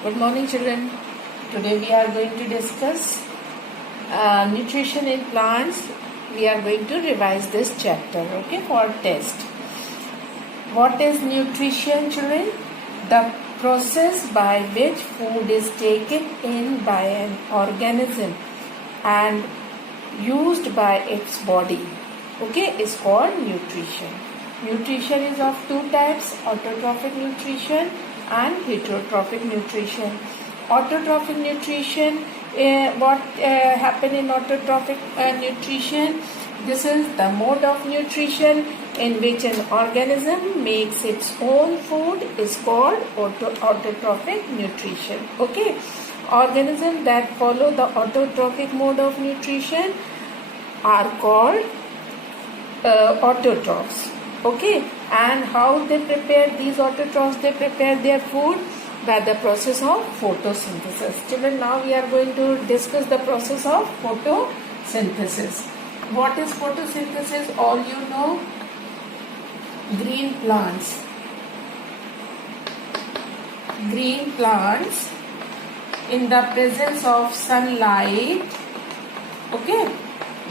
Good morning, children. Today we are going to discuss nutrition in plants. We are going to revise this chapter, okay, for test. What is nutrition, children? The process by which food is taken in by an organism and used by its body, okay, is called nutrition. Nutrition is of two types: autotrophic nutrition and heterotrophic nutrition. Autotrophic nutrition, what happen in autotrophic nutrition? This is the mode of nutrition in which an organism makes its own food is called autotrophic nutrition. Okay, organisms that follow the autotrophic mode of nutrition are called autotrophs. Okay, and how they prepare these autotrophs? They prepare their food by the process of photosynthesis. Children, now we are going to discuss the process of photosynthesis. What is photosynthesis? All you know. Green plants. Green plants in the presence of sunlight. Okay,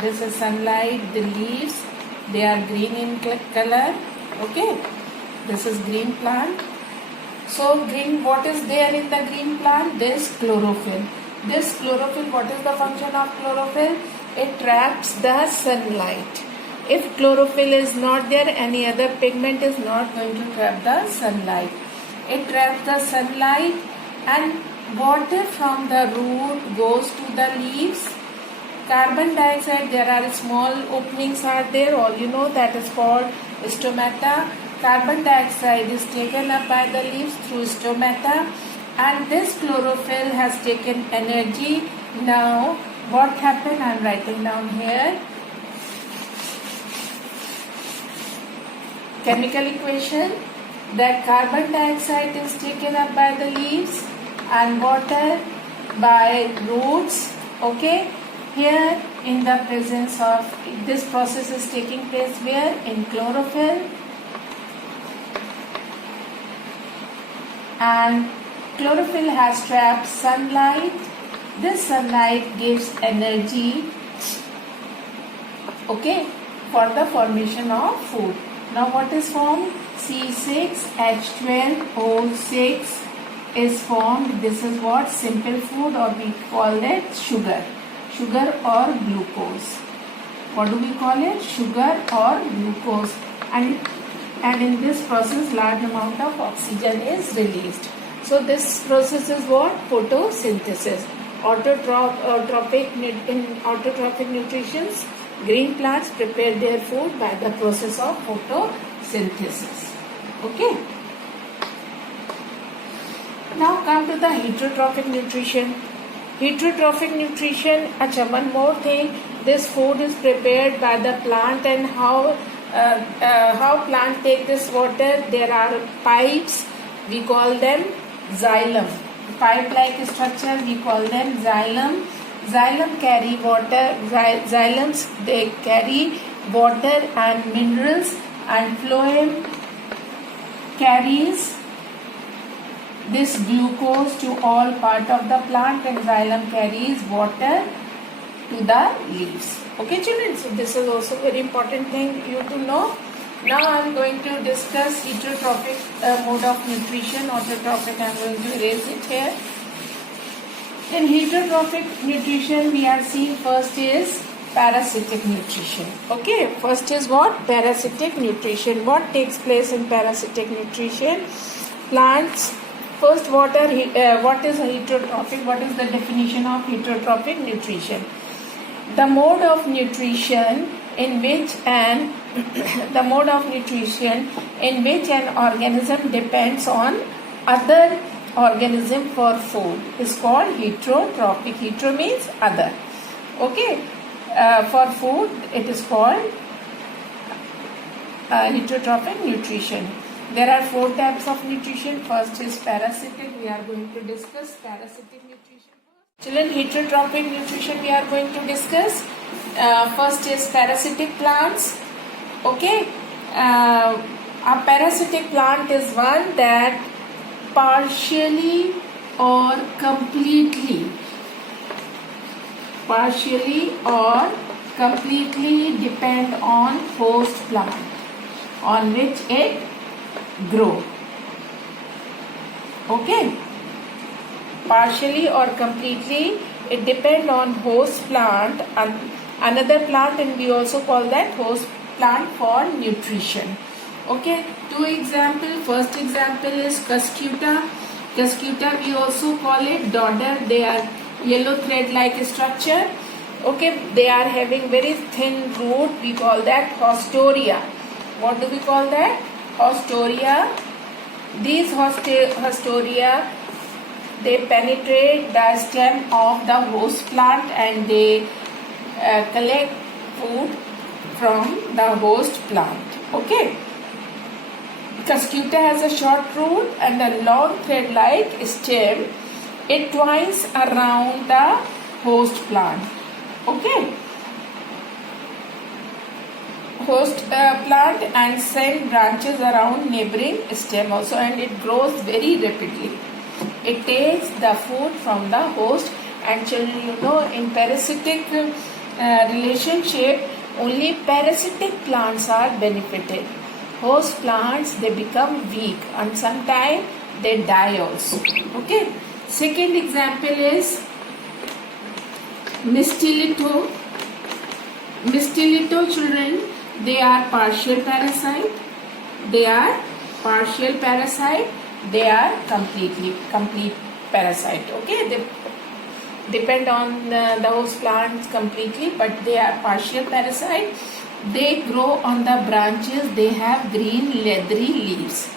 this is sunlight. The leaves, they are green in color. Okay, this is green plant. So green, what is there in the green plant? This chlorophyll. This chlorophyll, what is the function of chlorophyll? It traps the sunlight. If chlorophyll is not there, any other pigment is not going to trap the sunlight. It traps the sunlight and water from the root goes to the leaves. Carbon dioxide, there are small openings are there, all you know, that is called stomata. Carbon dioxide is taken up by the leaves through stomata, and this chlorophyll has taken energy. Now what happened? I am writing down here. Chemical equation, that carbon dioxide is taken up by the leaves and water by roots. Okay, here in the presence of this process is taking place where? In chlorophyll, and chlorophyll has trapped sunlight. This sunlight gives energy, okay, for the formation of food. Now what is formed? C6H12O6 is formed. This is what? Simple food, or we call it sugar. Sugar or glucose. What do we call it? Sugar or glucose. And in this process large amount of oxygen is released. So this process is what? Photosynthesis. In autotrophic nutrition, green plants prepare their food by the process of photosynthesis. Okay. Now come to the heterotrophic nutrition. Heterotrophic nutrition, one more thing, this food is prepared by the plant, and how plant take this water? There are pipes, we call them xylem. Pipe-like structure, we call them xylem. Xylem carry water. Xylems, they carry water and minerals, and phloem carries this glucose to all part of the plant, and xylem carries water to the leaves. Okay, children, so this is also very important thing you to know. Now I am going to discuss heterotrophic mode of nutrition. Autotrophic, I am going to erase it here. In heterotrophic nutrition, we are seeing first is parasitic nutrition. Okay, first is what? Parasitic nutrition. What takes place in parasitic nutrition? Plants. First, what is heterotrophic? What is the definition of heterotrophic nutrition? The mode of nutrition in which an organism depends on other organism for food is called heterotrophic. Hetero means other. Okay, for food it is called heterotrophic nutrition. There are four types of nutrition. First is parasitic. We are going to discuss parasitic nutrition. Children, heterotrophic nutrition we are going to discuss. First is parasitic plants. Okay, a parasitic plant is one that partially or completely, partially or completely depend on host plant on which it grow. Okay, partially or completely it depend on host plant and another plant, and we also call that host plant for nutrition. Okay, two example. First example is Cuscuta. Cuscuta we also call it dodder. They are yellow thread like structure. Okay, they are having very thin root. We call that Haustoria. What do we call that? Haustoria. These Haustoria, they penetrate the stem of the host plant and they collect food from the host plant. Okay. Cuscuta has a short root and a long thread-like stem. It twines around the host plant. Okay. Host plant and send branches around neighboring stem also, and it grows very rapidly. It takes the food from the host, and children, you know, in parasitic relationship, only parasitic plants are benefited. Host plants, they become weak and sometimes they die also. Okay. Second example is Mistilito. Mistilito children, they are partial parasite. They are partial parasite. They are complete parasite. Okay, they depend on the host plants completely, but they are partial parasite. They grow on the branches. They have green leathery leaves,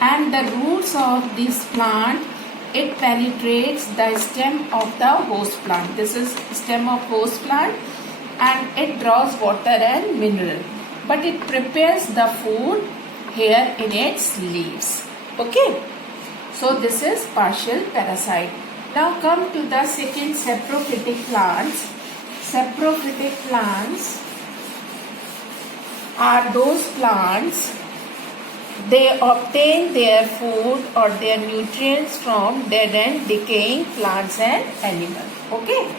and the roots of this plant, it penetrates the stem of the host plant. This is stem of host plant, and it draws water and mineral, but it prepares the food here in its leaves. Okay, so this is partial parasite. Now come to the second, saprophytic plants. Saprophytic plants are those plants, they obtain their food or their nutrients from dead and decaying plants and animals. Okay,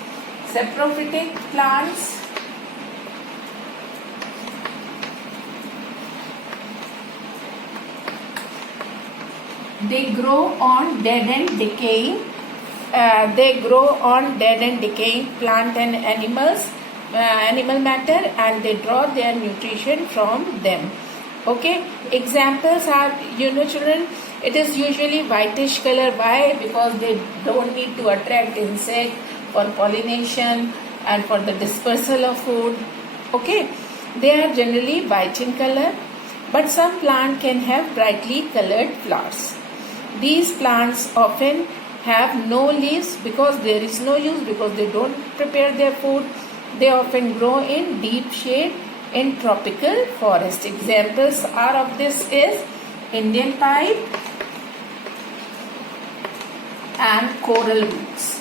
saprophytic plants, they grow on dead and decaying plant and animal matter, and they draw their nutrition from them. Okay, examples are, you know children, it is usually whitish color. Why? Because they don't need to attract insect for pollination and for the dispersal of food. Okay, they are generally white in color, but some plant can have brightly colored flowers. These plants often have no leaves because there is no use, because they don't prepare their food. They often grow in deep shade in tropical forest. Examples are of this is Indian pipe and coral roots.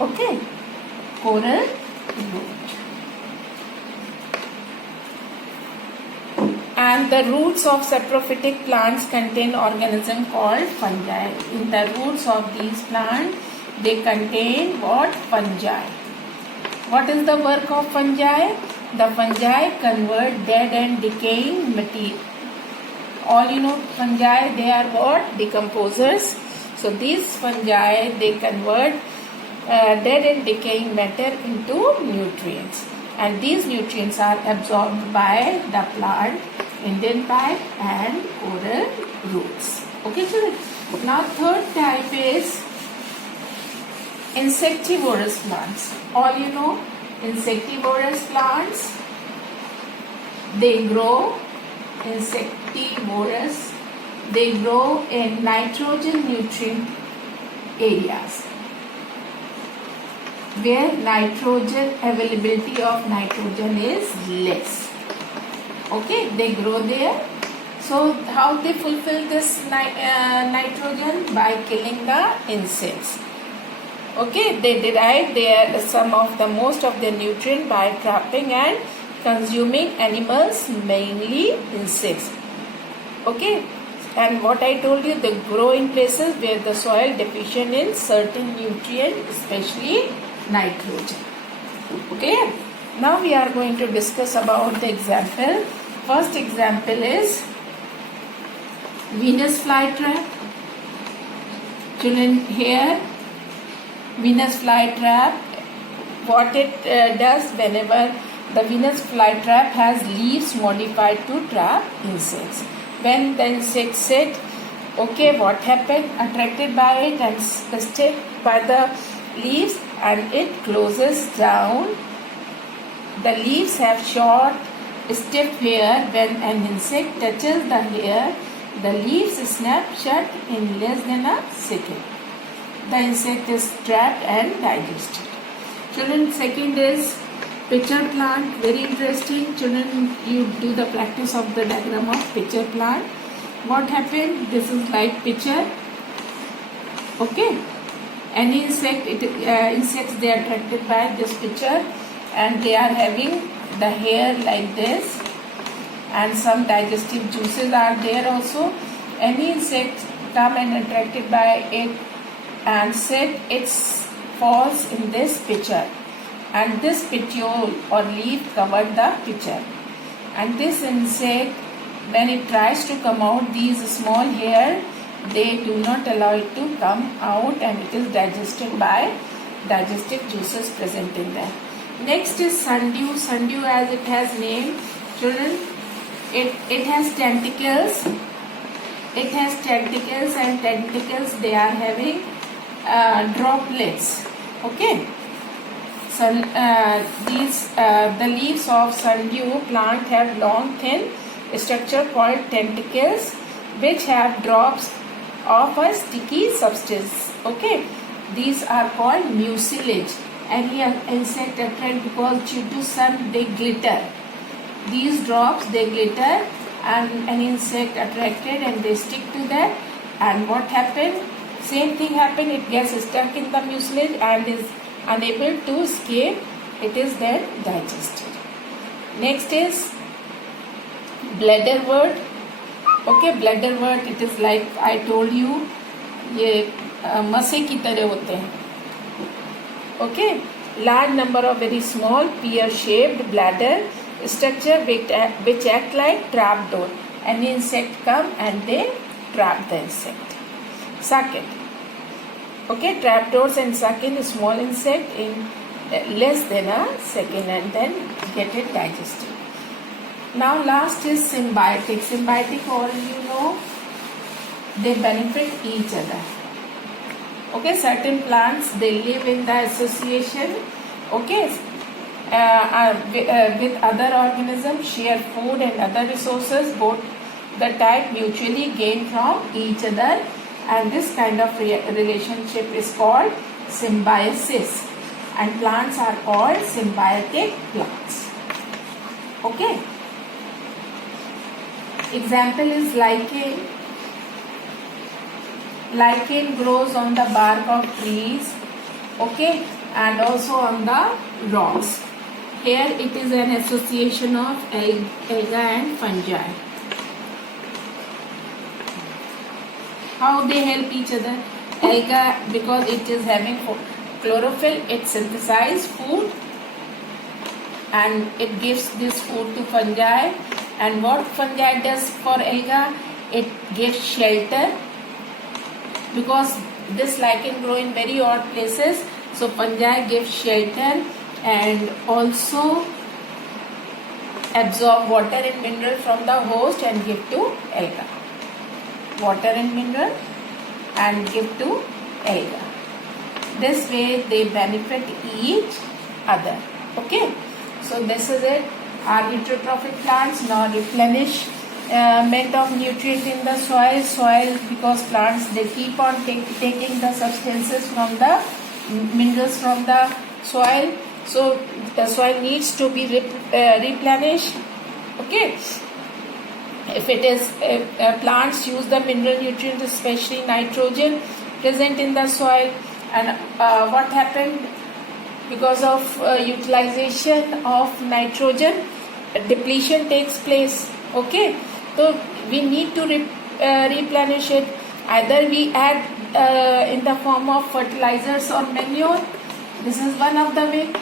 Okay, coral root. And the roots of saprophytic plants contain organism called fungi. In the roots of these plants, they contain what? Fungi. What is the work of fungi? The fungi convert dead and decaying material. All you know, fungi, they are what? Decomposers. So these fungi, they convert dead and decaying matter into nutrients. And these nutrients are absorbed by the plant, Indian pipe and coral roots. Okay, children. Now third type is insectivorous plants. All you know, insectivorous plants, they grow insectivorous. They grow in nitrogen nutrient areas where nitrogen availability of nitrogen is less. Okay, they grow there. So how they fulfill this nitrogen? By killing the insects. Okay, they derive most of their nutrient by trapping and consuming animals, mainly insects. Okay, and what I told you, they grow in places where the soil deficient in certain nutrient, especially nitrogen. Okay, now we are going to discuss about the example. First example is Venus flytrap. Children, here Venus flytrap, what it does, whenever the Venus flytrap has leaves modified to trap insects. When the insects sit, okay, what happened? Attracted by it and stuck by the leaves, and it closes down. The leaves have short, stiff hair. When an insect touches the hair, the leaves snap shut in less than a second. The insect is trapped and digested. Children, second is pitcher plant. Very interesting. Children, you do the practice of the diagram of pitcher plant. What happened? This is like pitcher. Okay. Any insect, insects, they are attracted by this pitcher, and they are having the hair like this, and some digestive juices are there also. Any insect come and attracted by it and sit, it falls in this pitcher, and this petiole or leaf covered the pitcher, and this insect, when it tries to come out, these small hair, they do not allow it to come out, and it is digested by digestive juices present in there. Next is sundew. Sundew, as it has name, children, it has tentacles. It has tentacles, and tentacles, they are having droplets. Okay. So the leaves of sundew plant have long thin structure called tentacles, which have drops of a sticky substance. Okay. These are called mucilage. Any insect attract because due to sun they glitter. These drops, they glitter, and an insect attracted and they stick to that, and what happened? Same thing happened, it gets stuck in the mucilage and is unable to escape. It is then digested. Next is bladderwort. Okay, bladderwort, it is like I told you, ये मसे की तरह होते हैं. Okay, large number of very small pear-shaped bladder structure which act like trap door. An insect come and they trap the insect. Suck it. Okay, trapdoors and suck in a small insect in less than a second and then get it digested. Now last is symbiotic. Symbiotic, all you know, they benefit each other. Okay, certain plants, they live in the association, okay, with other organisms, share food and other resources. Both the type mutually gain from each other, and this kind of relationship is called symbiosis, and plants are called symbiotic plants. Okay. Example is lichen. Lichen grows on the bark of trees, okay, and also on the rocks. Here it is an association of alga and fungi. How they help each other? Alga, because it is having chlorophyll, it synthesizes food and it gives this food to fungi. And what fungi does for alga? It gives shelter, because this lichen grow in very odd places, so fungi give shelter and also absorb water and mineral from the host and give to alga. Water and mineral and give to alga. This way they benefit each other. Okay, so this is it. Our heterotrophic plants now replenish of nutrient in the soil, because plants, they keep on taking the substances from the minerals from the soil, so the soil needs to be replenished. Okay, if it is plants use the mineral nutrients, especially nitrogen present in the soil, and what happened, because of utilization of nitrogen, depletion takes place. Okay, so we need to replenish it. Either we add in the form of fertilizers or manure. This is one of the way.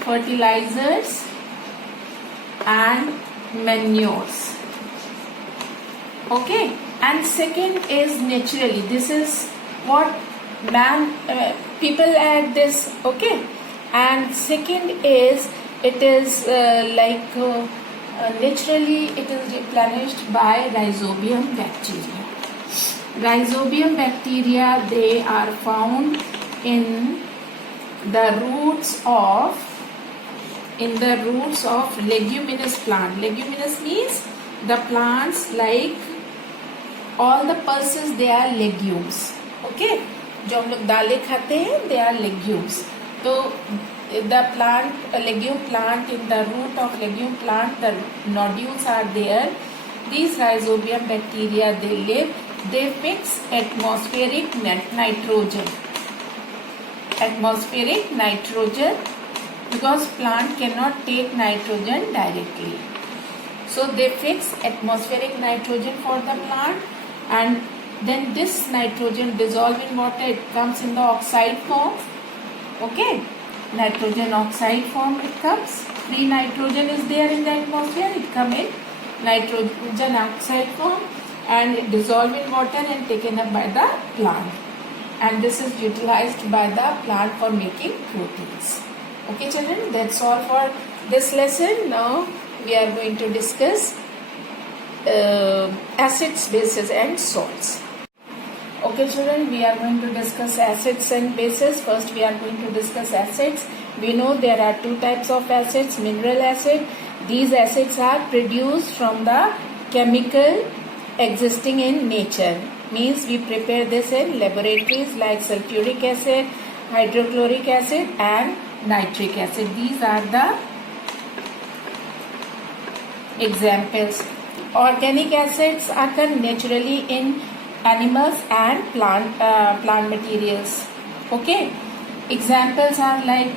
Fertilizers and manures. Okay. And second is naturally. This is what people add this. Okay. And second is it is naturally it is replenished by rhizobium bacteria. Rhizobium bacteria, they are found in the roots of leguminous plant. Leguminous means the plants like all the pulses, they are legumes. Okay, जो हम लोग दालें खाते हैं, they are legumes. So the plant, a legume plant, in the root of legume plant, the nodules are there. These rhizobium bacteria, they live. They fix atmospheric nitrogen. Atmospheric nitrogen, because plant cannot take nitrogen directly. So they fix atmospheric nitrogen for the plant, and then this nitrogen dissolve in water. It comes in the oxide form. Okay, nitrogen oxide form it comes. Free nitrogen is there in the atmosphere. It come in nitrogen oxide form and it dissolve in water and taken up by the plant. And this is utilized by the plant for making proteins. Okay, children, that's all for this lesson. Now we are going to discuss acids, bases and salts. Okay, children, we are going to discuss acids and bases. First, we are going to discuss acids. We know there are two types of acids. Mineral acid. These acids are produced from the chemical existing in nature. Means we prepare this in laboratories like sulfuric acid, hydrochloric acid and nitric acid. These are the examples. Organic acids occur naturally in animals and plant materials. Okay, examples are like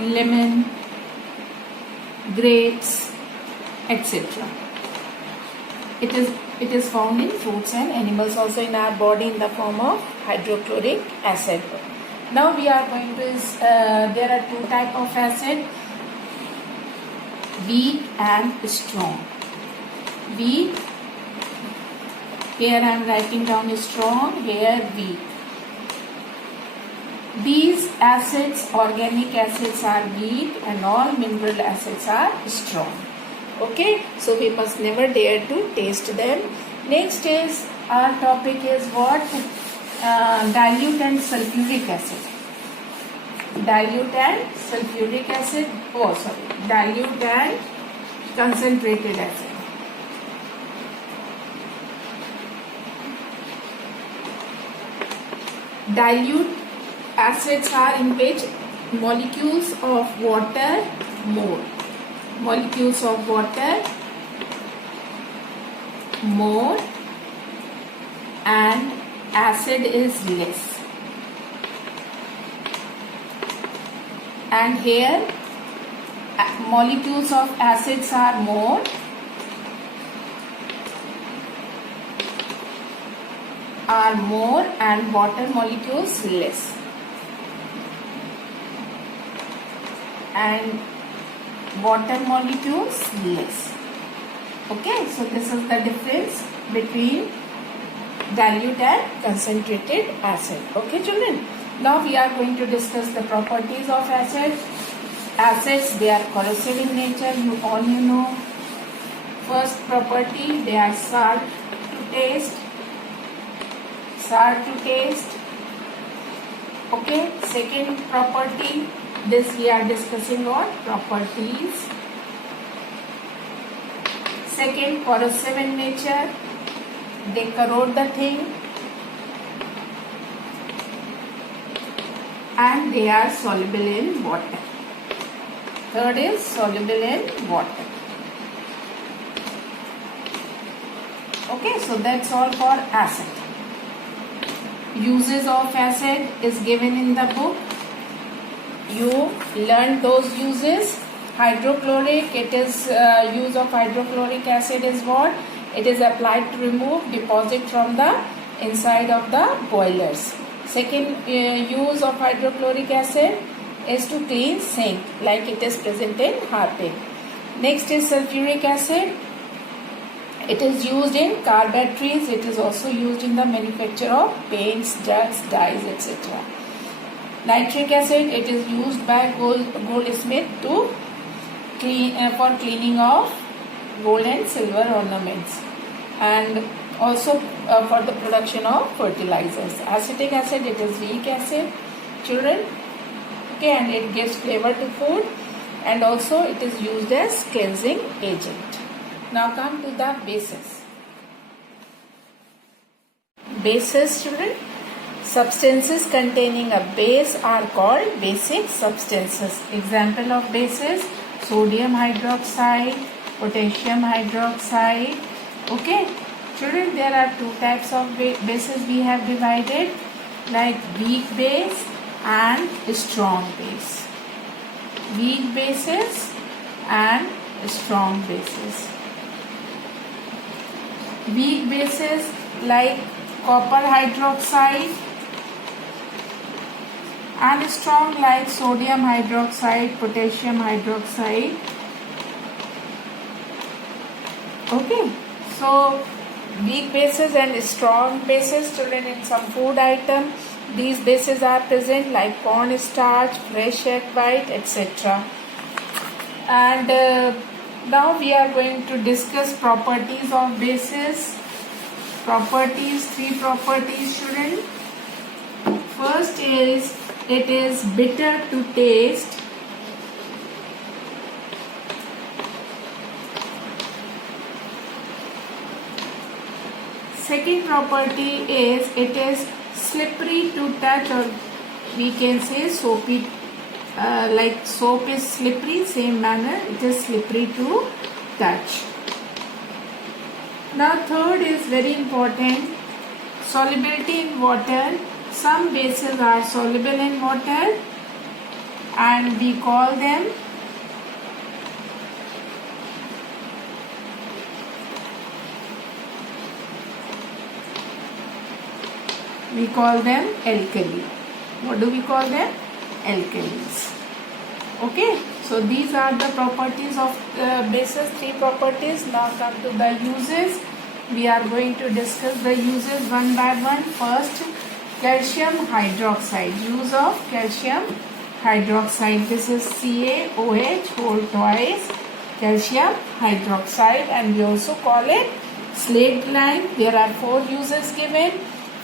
lemon, grapes, etc. It is found in fruits and animals, also in our body in the form of hydrochloric acid. Now we are going to there are two types of acid, weak and strong. Weak, here I am writing down strong, here weak. These acids, organic acids, are weak and all mineral acids are strong. Okay, so we must never dare to taste them. Next is, our topic is what? Dilute and sulfuric acid. Dilute and sulfuric acid, dilute and concentrated acid. Dilute acids are in which molecules of water more. Molecules of water more and acid is less. And here molecules of acids are more and water molecules less. And water molecules less. Okay, so this is the difference between dilute and concentrated acid. Okay, children. Now we are going to discuss the properties of acids. Acids, they are corrosive in nature. You all know. First property, they are sour to taste. Sour to taste. Okay. Second property, this we are discussing on properties. Second, corrosive in nature. They corrode the thing. And they are soluble in water. Third is soluble in water. Okay, so that's all for acid. Uses of acid is given in the book. You learn those uses. Hydrochloric, it is use of hydrochloric acid is what? It is applied to remove deposit from the inside of the boilers. Second use of hydrochloric acid is to clean sink, like it is present in Harpic. Next is sulfuric acid. It is used in car batteries. It is also used in the manufacture of paints, drugs, dyes, etc. Nitric acid. It is used by goldsmith to for cleaning of gold and silver ornaments, and also for the production of fertilizers. Acetic acid. It is weak acid, children. Okay, and it gives flavor to food, and also it is used as cleansing agent. Now come to the bases. Bases, children. Substances containing a base are called basic substances. Example of bases: sodium hydroxide, potassium hydroxide. Okay, children, there are two types of bases we have divided, like weak base and strong base. Weak bases and strong bases. Weak bases like copper hydroxide, and strong like sodium hydroxide, potassium hydroxide. Okay, so weak bases and strong bases, children, in some food item these bases are present, like corn starch, fresh egg white, etc. And now we are going to discuss properties of bases. Properties, three properties, children. First is it is bitter to taste. Second property is it is slippery to touch, or we can say soapy, like soap is slippery, same manner it is slippery to touch. Now third is very important, solubility in water. Some bases are soluble in water and we call them alkali. What do we call them? Alkalis. Okay, so these are the properties of bases, three properties. Now come to the uses. We are going to discuss the uses one by one. First, calcium hydroxide. Use of calcium hydroxide. This is CaOH whole twice, calcium hydroxide, and we also call it slaked lime. There are four uses given.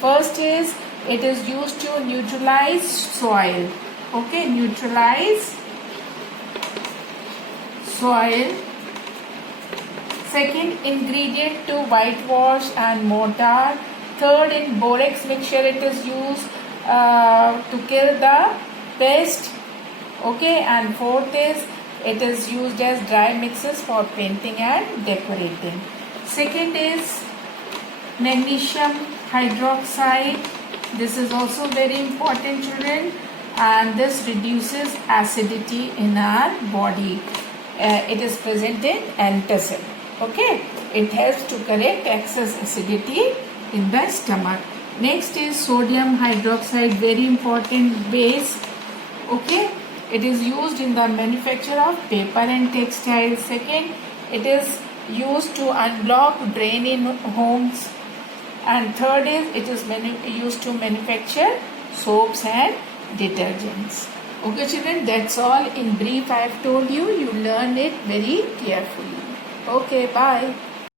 First is it is used to neutralize soil. Okay, neutralize soil. Second, ingredient to whitewash and mortar. Third, in borax mixture it is used to kill the pest. Okay, and fourth is it is used as dry mixes for painting and decorating. Second is magnesium hydroxide. This is also very important, children, and this reduces acidity in our body. It is present in antacid. Okay, it helps to correct excess acidity in the stomach. Next is sodium hydroxide, very important base. Okay, it is used in the manufacture of paper and textiles. Second, it is used to unblock drain in homes. And third is it is used to manufacture soaps and detergents. Okay, children, that's all in brief I have told you. You learn it very carefully. Okay, bye.